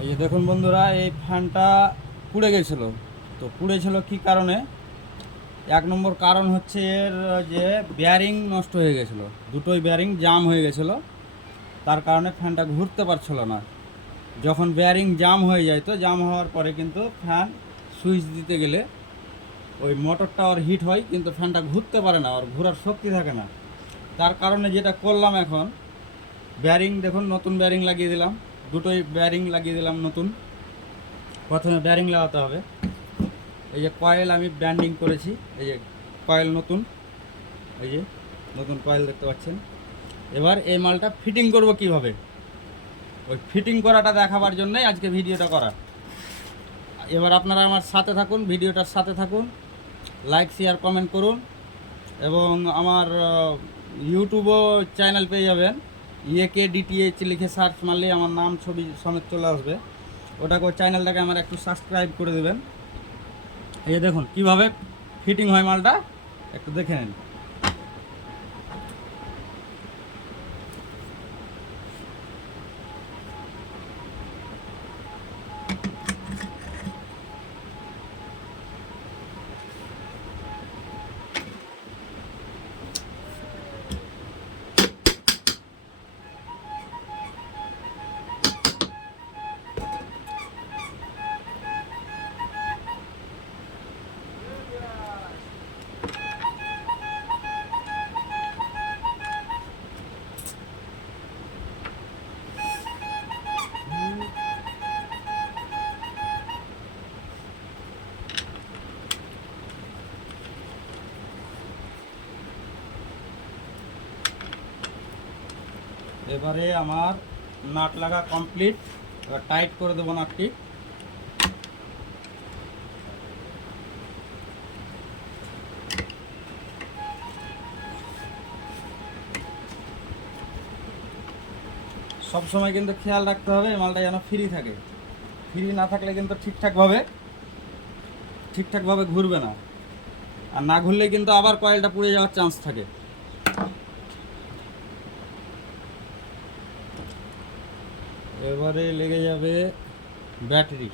এই যে দেখুন বন্ধুরা, এই ফ্যানটা পুড়ে গেছিল। তো পুড়েছিল কি কারণে? এক নম্বর কারণ হচ্ছে এর যে বেয়ারিং নষ্ট হয়ে গেছিলো, দুটোই বেয়ারিং জাম হয়ে গেছিলো। তার কারণে ফ্যানটা ঘুরতে পারছিল না। যখন বেয়ারিং জাম হয়ে যায়, তো জাম হওয়ার পরে কিন্তু ফ্যান সুইচ দিতে গেলে ওই মোটরটা ওর হিট হয়, কিন্তু ফ্যানটা ঘুরতে পারে না, ওর ঘোরার শক্তি থাকে না। তার কারণে যেটা করলাম এখন, বেয়ারিং দেখুন নতুন বেয়ারিং লাগিয়ে দিলাম, দুটোই বেয়ারিং লাগিয়ে দিলাম নতুন। প্রথমে বেয়ারিং লাগাতে হবে। এই যে কয়েল আমি ব্যান্ডিং করেছি, এই যে কয়েল নতুন, এই যে নতুন কয়েল দেখতে পাচ্ছেন। এবার এই মালটা ফিটিং করব কিভাবে, ওই ফিটিং করাটা দেখাবার জন্যই আজকে ভিডিওটা করা। এবার আপনারা আমার সাথে থাকুন, ভিডিওটার সাথে থাকুন, লাইক শেয়ার কমেন্ট করুন। এবং আমার ইউটিউবও চ্যানেল পেয়ে যাবেন, ইএকে ডিটিএইচ লিখে সার্চ মারলেই আমার নাম ছবি সমেত চলে আসবে। ওটাকে চ্যানেলটাকে আমার একটু সাবস্ক্রাইব করে দেবেন। এই যে দেখুন কীভাবে ফিটিং হয় মালটা, একটু দেখে নিন। এবারে আমার নাট লাগা কমপ্লিট। এবার টাইট করে দেবো নাটটি। সব সময় কিন্তু খেয়াল রাখতে হবে এই মালটা যেন ফ্রি থাকে। ফ্রি না থাকলে কিন্তু ঠিকঠাকভাবে ঘুরবে না, আর না ঘুরলে কিন্তু আবার কয়েলটা পুড়ে যাওয়ার চান্স থাকে। এবারে লেগে যাবে ব্যাটারি।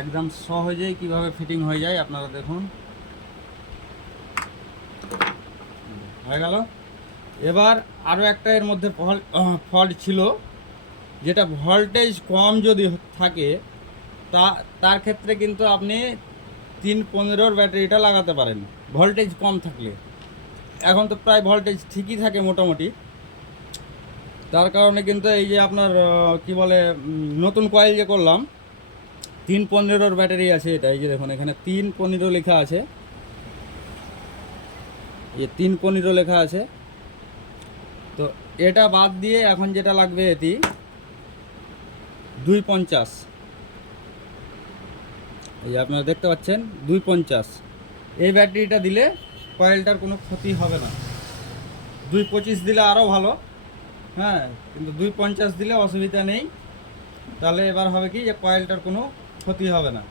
একদম সহজেই কিভাবে ফিটিং হয়ে যায় আপনারা দেখুন, হয়ে গেল। এবার আরও একটা এর মধ্যে ফল্ট ছিল, যেটা ভোল্টেজ কম যদি থাকে তার ক্ষেত্রে কিন্তু আপনি 315 ব্যাটারিটা লাগাতে পারেন, ভোল্টেজ কম থাকলে। এখন তো প্রায় ভোল্টেজ ঠিকই থাকে মোটামুটি। তার কারণে কিন্তু এই যে আপনার কি বলে, নতুন কয়েল যে করলাম 315 ব্যাটারি আছে এটা। এই যে দেখুন এখানে 315 লেখা আছে, এই 315 লেখা আছে। তো এটা বাদ দিয়ে এখন যেটা লাগবে এটি 250। এই যে আপনারা দেখতে পাচ্ছেন 250। এই ব্যাটারিটা দিলে কয়েলটার কোনো ক্ষতি হবে না। 225 দিলে আরও ভালো, হ্যাঁ, কিন্তু 250 দিলে অসুবিধা নেই। তাহলে এবার হবে কি, যে কয়েলটার কোনো ক্ষতি হবে না।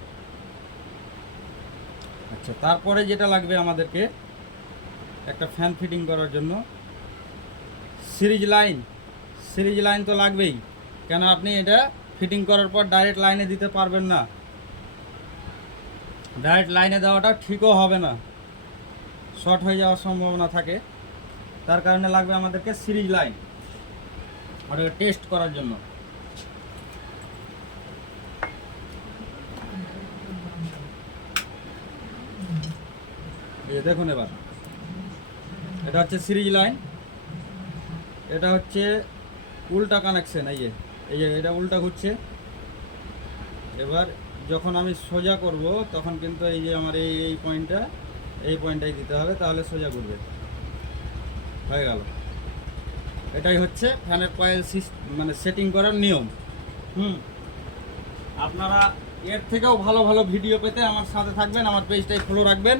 আচ্ছা, তারপরে যেটা লাগবে আমাদেরকে একটা ফ্যান ফিটিং করার জন্য সিরিজ লাইন তো লাগবেই। কেন আপনি এটা ফিটিং করার পর ডাইরেক্ট লাইনে দিতে পারবেন না, ডাইরেক্ট লাইনে দেওয়াটা ঠিকও হবে না, শর্ট হয়ে যাওয়ার সম্ভাবনা থাকে। তার কারণে লাগবে আমাদেরকে সিরিজ লাইন, ওটাকে টেস্ট করার জন্য। এই দেখুন এবার এটা হচ্ছে সিরিজ লাইন, এটা হচ্ছে উল্টা কানেকশন। এই যে এটা উল্টা ঘুরছে। এবার যখন আমি সোজা করব তখন কিন্তু এই যে আমার এই পয়েন্টটাই দিতে হবে, তাহলে সোজা ঘুরবে। হয়ে গেল। এটাই হচ্ছে ফ্যানের কয়েল মানে সেটিং করার নিয়ম। আপনারা এর থেকেও ভালো ভালো ভিডিও পেতে আমার সাথে থাকবেন, আমার পেজটাই ফলো রাখবেন।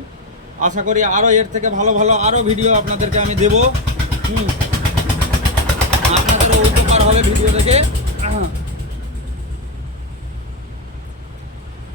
আশা করি আরও এর থেকে ভালো আরও ভিডিও আপনাদেরকে আমি দেবো। আপনাদেরও উপকার হবে ভিডিও দেখে।